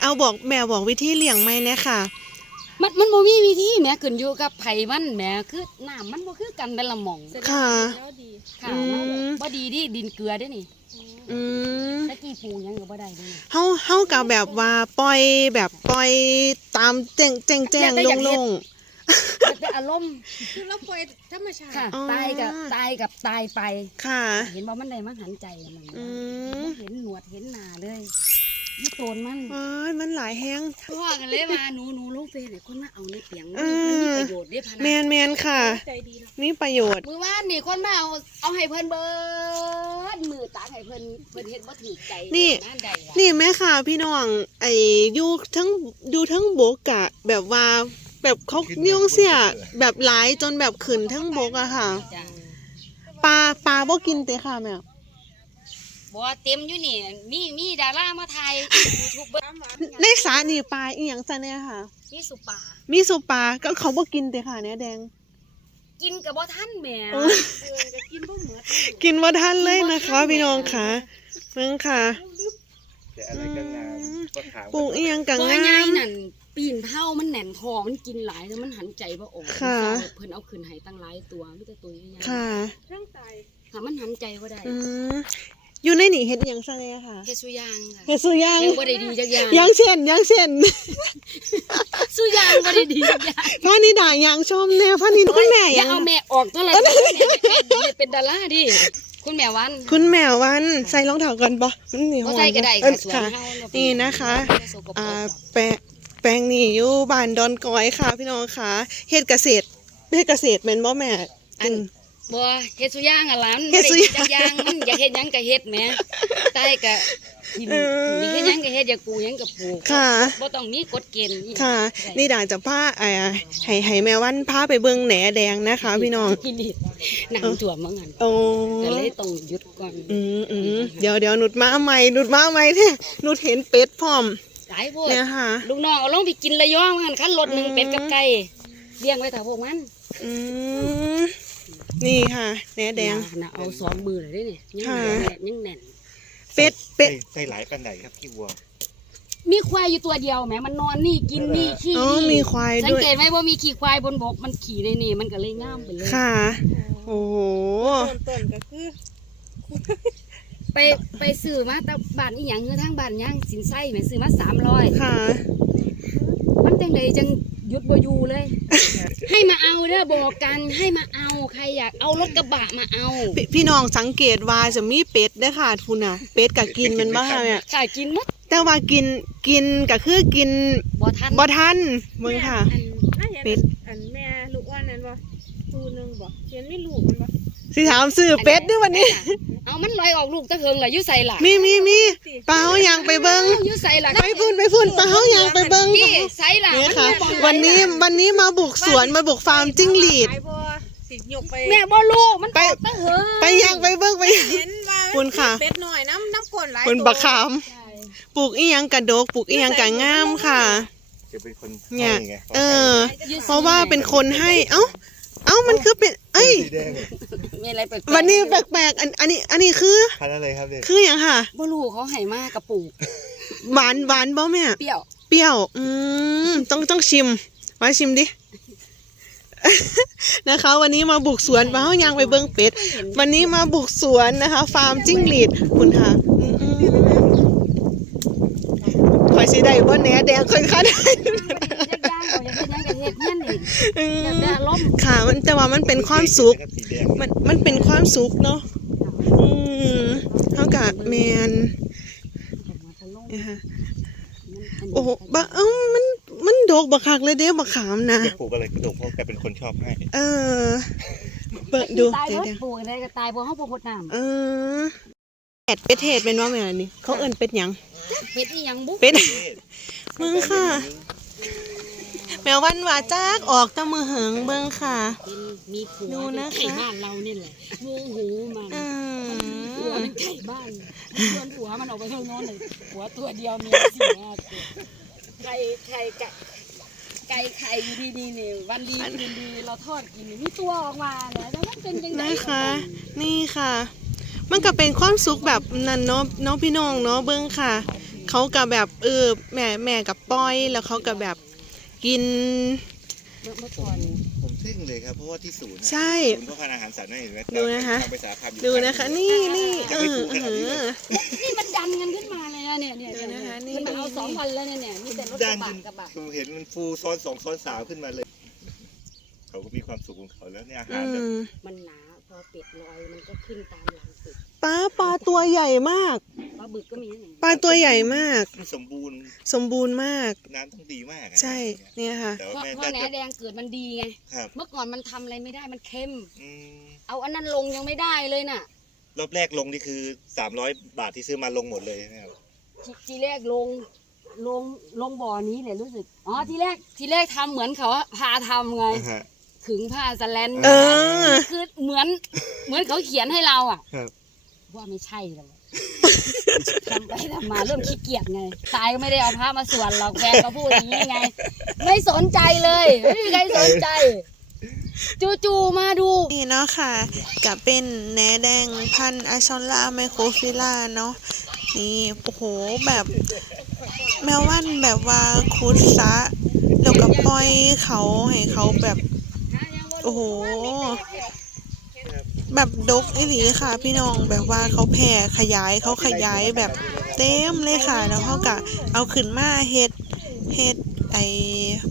เอาบอกแม่บอกวิธีเลี้ยงไหมเนี่ยค่ะ มันมันบ่มีวิธีแหม่ขึ้นอยู่กับไผมันแหม่คือน้ำมันบ่คือกันแต่ละหม่องค่ะ แล้วดีค่ะอืมบ่ดีดิดินเกลือเด้นี่อืมตะกี้ปลูกหยังก็บ่ได้เด้นี่เฮาเฮากับแบบว่าปล่อยแบบปล่อยตามแจ้งแจ้งแจ้งลงลงแล้วแต่อารมณ์คือเราปล่อยธรรมชาติค่ะอ๋อ ตายกับตายกับตายไป ค่ะ เห็นบ่มันได้มาหันใจมันอืม บ่เห็นหนวดเห็นหน้าเลย นี่โตนมันว้ายมันหลายแฮงพ่อกันเลยว่าหนูหนูลงเฟซให้คนมาเอาในเปียงมันอืมมันมีประโยชน์เด้พะนะแมนแมนค่ะ ใจดีนะมีประโยชน์ มือว่านนี่คนมาเอาเอาให้เพิ่นเบิดมือตากให้เพิ่นเพิ่นเฮ็ดบ่ถูกใจนี่นั่นใดล่ะนี่แม่ค่ะพี่น้องไอ้อยู่ทั้งดูทั้งบกอะแบบว่าแบบเขาย่องเสียแบบหลายจนแบบขึ้นทั้งบกอะค่ะจ้ะปลาปลาบ่กินเตะค่ะแม่ บ่ว่าเต็มอยู่นี่ มีมีดารามาถ่าย YouTube เบิดน้ำหวานในสานี่ปลาอีหยังซะเนี่ยค่ะ มีสุปลามีสุปลาก็เขาบ่กินเตะค่ะเนี่ยแดง กินกับบ่ทันแหมเออเออก็กินบ่เหมือนกินบ่ทันเลยนะคะ พี่น้องค่ะเบิ่งค่ะ แต่อะไรก็งามก็ถามปลูกอีหยังกับ่งาใหญ่ม นั่นปีนเผามันแหน่นคอมันกินหลายแล้วมันหันใจบ่ออกค่ะ เพิ่นเอาขึ้นให้ตั้งหลายตัวมีแต่ตัวใหญ่ๆค่ะทั้งตายค่ะมันหันใจบ่ได้อืม อยู่ในนี่เฮ็ดอีหยังซะเนี่ยค่ะเฮ็ดสุยางค่ะเฮ็ดสุย่างยังบ่ได้ดีจักอย่างย่างเช่นย่างเช่นสุยางบ่ได้ดีจักอย่างพระนิดาย่างชมแนวพระนิดคุณแม่อย่าย่างเอาแม่ออกตัวละแม่เป็นดาราดิคุณแม่วัน คุณแม่วันใส่รองเท้าก่อนปะมันนี่บ่อนใส่ก็ได้เอ้ค่ะยสวนเฮาเรานี่นะคะสกปรกอ่าแปะแปลงนี่อยู่บ้านดอนก้อยค่ะ พี่น้องค่ะเฮ็ดเกษตรเฮ็ดเกษตรแม่นบ่แม่กิน บ่เฮ็ดสุยางอะหลานเฮ็บ่ดสุได้ย่างจักอย่างมันอยากเฮ็ดหยังก็เฮ็ดแหมตายก็ทิ่มเอออยากเฮ็ดหยังก็เฮ็ดอยากปลูกหยังก็ปลูกค่ะ บ่ต้องมีกฎเกณฑ์อีหยังค่ะ นี่ดาจะพาอ่าให้ให้แม่วันพาไปเบิ่งแหนแดงนะคะ พี่น้อง อีหลีน้ำท่วมว่างั้นโอ้ก็เลยต้องหยุดก่อนอืมอืมเดี๋ยวเดี๋ยวหนุดมาใหม่หนุดมาใหม่แท้หนุดเห็นเป็ดพร้อมหลายโพดเนี่ยค่ะ ลูกน้องเอาลงไปกินระยองว่างั้นคันรถหนึงอืมเป็ดกับไก่เลี้ยงไว้ถ้าพวกมัน อืม นี่ค่ะแหนแดงน่ะเอาสองมือเลยเด้นี่ยังค่ะ แน่นยังแน่น เป็ดเป็ด ใส่หลายปันไหนครับพี่วัวมีควายอยู่ตัวเดียวแหมมันนอนนี่กินนี่ขี้อ๋อนี่มีควายสังด้วย เกตไหมว่ามีขี่ควายบนบกมันขี่ในนี่มันก็เลยง่ามไปเลยค่ะ โอ้โห ต้นต้นก็คือไปไปซื้อมาแตะบ้านอีหยังคือทางบ้านย่างสินไส้แหมซื้อมาสามร้อยค่ะ มันจังไดจังห ยุดบ่อยู่เลย ให้มาเอาเด้อบอกกันให้มาเอาใครอยากเอารถกระบะมาเอาพพี่น้องสังเกตว่าจะมีเป็ดเด้อค่ะคุณน่ะ เป็ดกับกินแมันบ้าเนี่ยขายกินหมดแต่ว่ากินกินก็คือกินบ่ทันบ่ทันมึงค่ะ อันถ้าเห็นเป็ด อันแม่ลูกอ้วนนั้นบ่ตัวหนึงบ่เห็นไม่ลูกมันบ่สิถามซื้อเป็ดด้วยวันนี้ เอามันลอยออกลูกตะเฮิงล่ะอยู่ใส่ล่ะมีมีมีปลาเฮายังไปเบิ่งเอาอยู่ใส่ล่ะไปพุ่นไปพุ่นปลาเฮายังไปเบิ่งพี่ใส่ล่ะนี่มันค่ะมีบ่อไหวันนี้วันนี้มาบุกสวนมาบุกฟาร์มจิ้งหรีดไปบ่สิยกไปแม่บ่รู้มันไปออกตะเฮิงไปยังไปเบิ่งไปยังเห็นว่าคุณค่ะเป็ดหน่อยน้ำน้ำก้นหลายคุณตัวบักขามใช่ปลูกอีหยังกระดกปลูกอีหยังกะงามค่ะจะเป็นคนเนี่ยให้ไงเออ เพราะว่าเป็นคนให้ เอ้า เอ้ามันคือเป็น เอ้ยสีแดงมีอะไรแปลกๆวันนี้แปลกๆอันอันนี้ อันนี้คือ พันอะไรครับเนี่ยคืออย่างค่ะ บ่รู้เขาให้มากกระปุกหวานหวานบ่แม่ เปรี้ยวเปรี้ยว อืม ต้องต้องชิมมาชิมดิ นะคะ วันนี้มาบุกสวนมาเฮายังไปเบิ่งเป็ด วันนี้มาบุกสวนนะคะ ฟาร์มจิ้งหรีดคุณค่ะอืมคอยสิได้บ่แหนแดงค่อยคันย่างๆเอาอย่าเฮ็ดหยังก็เฮ็ดเฮียนนี่อือย่ามได้อารมณ์ค่ะมันแต่ว่ามันเป็นความสุขสีแดงมันมันเป็นความสุขเนาะอืมเท่ากับแมนนะคะโอ้โหบะเอ้ามันมันดกบักคักเลยเด้บักขามนะจะปลูกอะไรกระดกเพราะแกเป็นคนชอบให้ เออเปิดดูตายเดี๋ยวเบิดเดี๋ยวปลูกได้ก็ตายบ่เฮาบ่พดน้ำเออเป็ดเป็ดเทศเป็นว่าแม่นนี่เขาเอิ้นเป็ดหยังเป็ดอีหยังบุเป็ดมึงค่ะ แมววันว่าจากออกแตะมือเหิงเบิ่งค่ะ เป็นมีผัวดูนะคะ เป็นไก่บ้านเรานี่แหละโมโหมันอืผัวม มันไก่บ้านชวนผัวมันออกไปข้างนอกเลยผัวตัวเดียวเมียสี่ห้าตัวไก่ไข่ไก่ไก่ไข่อยู่ดีๆนี่วันดีคืนดีเราทอดกินนี่มีตัวออกมาเนี่ยแล้วมันเป็นยังไงนะคะ นี่ค่ะ มันก็เป็นความสุขแบบนั้นเนาะเน้องพี่น้องเนาะเบิ่งค่ะ เขากับแบบเออแม่แม่กับป้อยแล้วเขากับแบบ กินเมื่อเมื่อก่อนผมทึ่งเลยครับเพราะว่าที่ศูนย์น่ะใช่ ศูนย์พ่อพันธุ์อาหารสัตว์นั่นเห็นไหมดูนะคะ ทำไปสาขาอยู่ดูนะคะ นี่นี่เออเออ นี่มันดันกันขึ้นมาเลยนะเนี่ยเนี่ยดูนะคะนี่ มันมาเอาสองวันแล้วเนี่ยเนี่ยมีแต่รถกด้าระนบะขึ้นกระบะผมเห็นมันฟูซ้อนสองซ้อนสามขึ้นมาเลย เขาก็มีความสุขของเขาแล้วเนี่ยอาอืหารแบบมมันหนาพอเป็ดลอยมันก็ขึ้นตามหลังเป็ดปลาปลาตัวใหญ่มาก ปลาบึกก็มีนะเนี่ยปลาตัวใหญ่มาก มันสมบูรณ์สมบูรณ์มาก น้ำต้องดีมากอะใช่เนี่ยค่ะเพราะแต่ว่าแม่เพราะน่าแหนจะแดงเกิดมันดีไง ครับเมื่อก่อนมันทำอะไรไม่ได้มันเค็ม อืมเอาอันนั้นลงยังไม่ได้เลยน่ะ รอบแรกลงนี่คือสามร้อยบาทที่ซื้อมาลงหมดเลยใช่ไหมครับทีทีแรกลงลงลงบ่อนี้เลยรู้สึกอ๋อทีแรกทีแรกทำเหมือนเขาพาทำไงอ่าฮะขึงผ้าสแลนเออ คือเหมือนเหมือนเขาเขียนให้เราอะ ครับ ว่าไม่ใช่แล้วอะทำไปทำมาเริ่มขี้เกียจไง ตายก็ไม่ได้เอาผ้ามาส่วนหรอกแฟนก็พูดอย่างนี้ไง ไม่สนใจเลย ไม่มีใครสนใจ จู่ๆมาดู นี่เนาะค่ะกับเป็นแหนแดงพันธุ์อาชอนล่าไมโครฟิล่าเนาะนี่โอ้โหแบบแมววันแบบว่าคุดซะแล้วก็ปล่อยเขาให้เขาแบบ โอ้โห แบบดกอีหลีค่ะ พี่น้องแบบว่าเขาแผ่ขยายเขาขยายแบบเต็มเลยค่ะ แล้วเขาก็เอาขึ้นมาเฮ็ดเฮ็ดไอ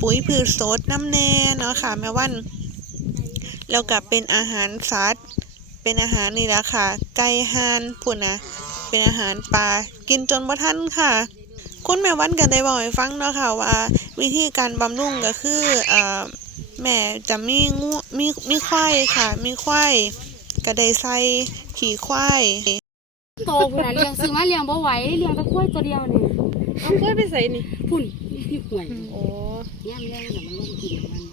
ปุ๋ยพืชสดน้ำแน่เนาะค่ะแม่วันแล้วก็เป็นอาหารสัตว์เป็นอาหารนี่แหละค่ะ ไก่ห่านพุ่นนะเป็นอาหารปลากินจนบ่ทันค่ะ คุณแม่วันกันได้บอกให้ฟังเนาะค่ะว่าวิธีการบำรุงก็คือเอ่อแม่จะมีงูมีมีควายค่ะ มีควาย ก็ได้ใส่ขี่ควายโตพุ่นน่ะเลี้ยงซื้อมาเลี้ยงบ่ไหวเลี้ยงแตะกล้วยตัวเดียวนี่เอากล้วยไปใส่นี่พุ่นนี่ห่วยโอ้ย่ามแรงแต่มันลงกินของมัน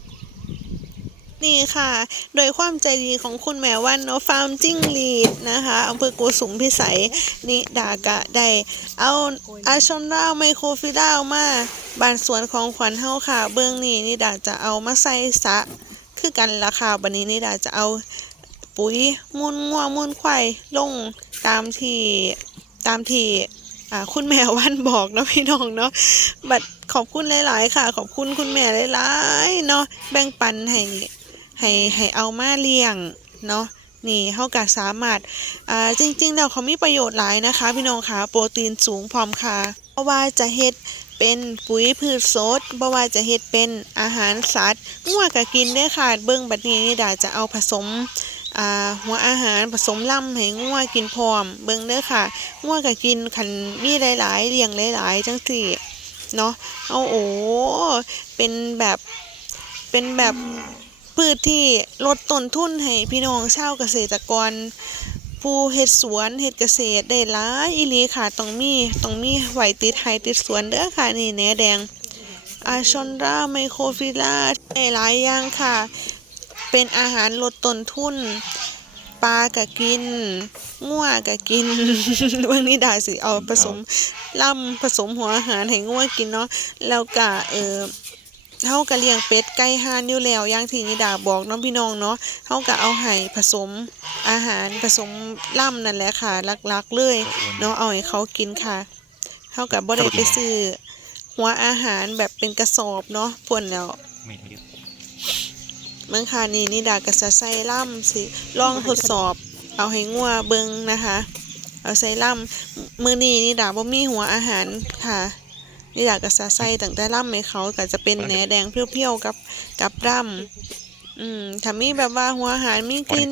นี่ค่ะ โดยความใจดีของคุณแม่วันเนาะฟาร์มจิ้งหรีดนะคะอำเภอกุสุมพิสัยนี่ดากะได้ เอาอาชอนดาวไมโครฟิดาวมาบานสวนของขวัญเฮาค่ะ เบื้องนี้นี่ดาจะเอามาใส่สระคือกันราคาบันนี้นี่ดาจะเอา ปุ๋ยมูลงัวมูลควายลงตามที่ตามที่คุณแม่วันบอกเนาะพี่น้องเนาะบัดขอบคุณหลาย ๆ ค่ะ ขอบคุณคุณแม่หลายๆเนาะแบ่งปันให้ให้ให้เอามาเลี้ยงเนาะนี่เฮาก็สามารถอ่าจริงๆแล้วเขามีประโยชน์หลายนะคะ พี่น้องคะโปรตีนสูงพร้อมค่ะเพราะว่าจะเฮ็ดเป็นปุ๋ยพืชสดบ่ว่าจะเฮ็ดเป็นอาหารสัตว์งัวก็กินได้ค่ะเบิ่งบัดนี้นี่ดาจะเอาผสม หัวอาหารผสมล่ำให้งัวกินพร้อม เบิ่งเด้อค่ะงัวก็กินคันมีหลายๆเลี้ยงหลายๆจังซี่เนาะเอาโอ้เป็นแบบเป็นแบบพืชที่ลดต้นทุนให้พี่น้องชาวเกษตรกร ผู้เฮ็ดสวนเฮ็ดเกษตรได้หลายอีหลีค่ะต้องมีต้องมีไหวติดไห้ติดสวนเด้อค่ะนี่แหนแดงอาชอนราไมโครฟิลาได้หลายอย่างค่ะ เป็นอาหารลดต้นทุน ปลาก็กิน งัวก็กินวันนี้ดาสิเอาผสมล่ำผสมหัวอาหารให้งัวกินเนาะแล้วก็เออเฮาก็เลี้ยงเป็ดไก่ห่านอยู่แล้วอย่างที่นิดาบอกเน้องพี่น้องเนาะเฮาก็เอาให้ผสมอาหารผสมล่ำนั่นแหละค่ะหลักๆเลยเนาะเอาให้เขากินค่ะเฮาก็บ่ได้ไปซื้อหัวอาหารแบบเป็นกระสอบเนาะพ่นแล้ว มือค่ะนี่นิดาก็จะใส่ล่ำสิลองทดสอบ เอาให้งัวเบิงนะคะ เอาใส่ล่ำมือนี้นิดาบ่มีหัวอาหารค่ะนี่อยากระสะใส่ตั้งแต่ร่ำให้เขาก็จะเป็นแหนแดงเปรี้ยวๆกับกับร่ำอืมถ้ามีแบบว่าหัวอาหารมีกลิ่น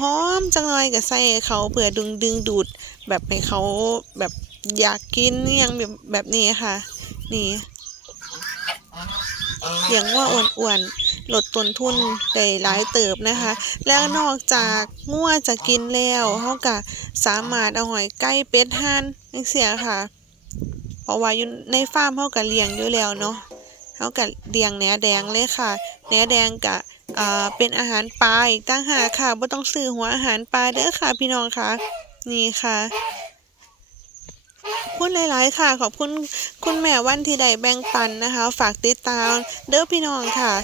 หอมๆจังหน่อยก็ใส่เขาเผื่อดึงดึงดูด แบบให้เขาแบบอยากกินอหยังแบบแบบนี้ค่ะ นี่อย่างว่าอ้วนๆ ลดต้นทุนได้หลายเติบนะคะ แล้วนอกจากงัวจะกินแล้วเขาก็สามารถเอาหอยไก่เป็ดห่านจังเสียค่ะ เพราะว่าอยู่ในฟาร์มเขาก็เลี้ยงอยู่แล้วเนาะเขาก็เลี้ยงแหนแดงเลยค่ะแหนแดงกะอ่าเป็นอาหารปลาอีกตั้งหากค่ะบ่ต้องซื้อหัวอาหารปลาเด้อค่ะพี่น้องค่ะนี่ค่ะคุณหลาย ๆ ค่ะ ขอบคุณคุณแม่วันที่ได้แบ่งปันนะคะ ฝากติดตามเด้อพี่น้องค่ะ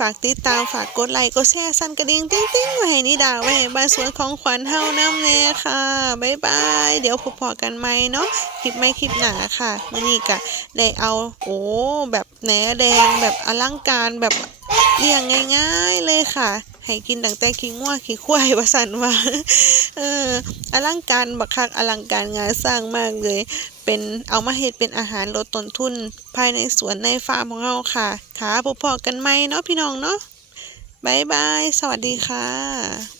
ฝากติดตามฝากกดไลค์กดแชร์สั่นกระดิ่งติ้งติ้งไว้ให้นิดาไว้ให้บ้านสวนของขวัญเฮาน้ำแน่ค่ะบ๊ายบาย เดี๋ยวพบพอกันไหมเนาะคลิปไม่คลิปหนาค่ะมื่อนี้กะได้เอาโอ้แบบแหนแดงแบบอลังการแบบเลี้ยงง่ายๆเลยค่ะ ให้กินตั้งแต่ขี้ง่วขี้ควายว่าสันว่าเอออลังการบักคักอลังการงานสร้างมากเลย เป็นเอามาเฮ็ดเป็นอาหารลดต้นทุน ภายในสวนในฟาร์มของเราค่ะขาพบพอกันไหมเนาะพี่น้องเนาะบายบาย สวัสดีค่ะ